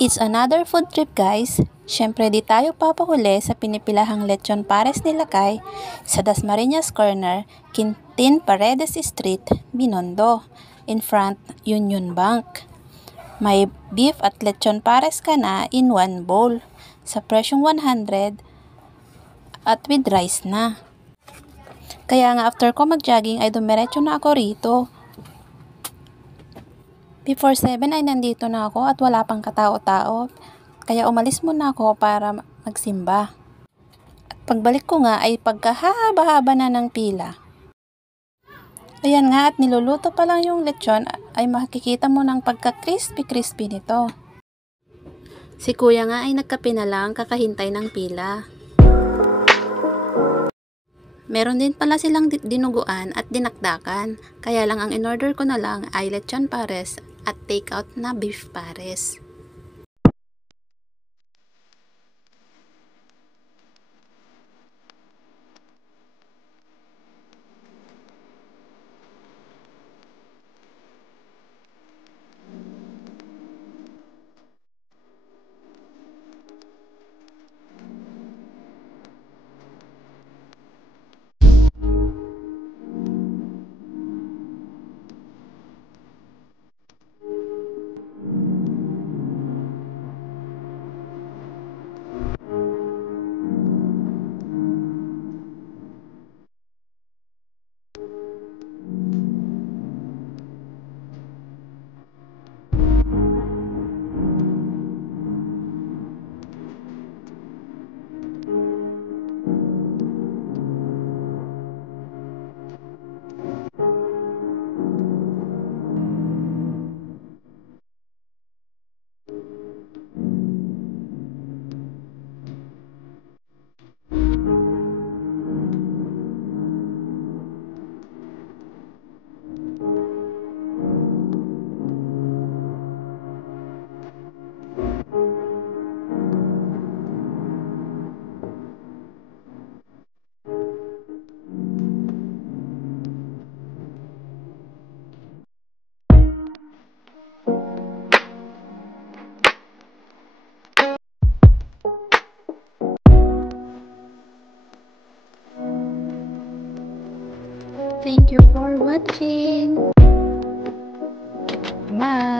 It's another food trip guys. Siyempre di tayo papahuli sa pinipilahang lechon pares ni Lakay sa Dasmariñas Corner, Quintin Paredes Street, Binondo, in front Union Bank. May beef at lechon pares ka na in one bowl sa presyong 100 at with rice na. Kaya nga after ko mag-jogging ay dumiretso na ako rito. Before 7 ay nandito na ako at wala pang katao-tao. Kaya umalis muna ako para magsimba. At pagbalik ko nga ay pagkahaba-haba na ng pila. Ayan nga at niluluto pa lang yung lechon ay makikita mo ng pagka-crispy-crispy nito. Si kuya nga ay nagkape na lang kakahintay ng pila. Meron din pala silang dinuguan at dinakdakan. Kaya lang ang in-order ko na lang ay lechon pares at take-out na beef pares. Thank you for watching. Bye!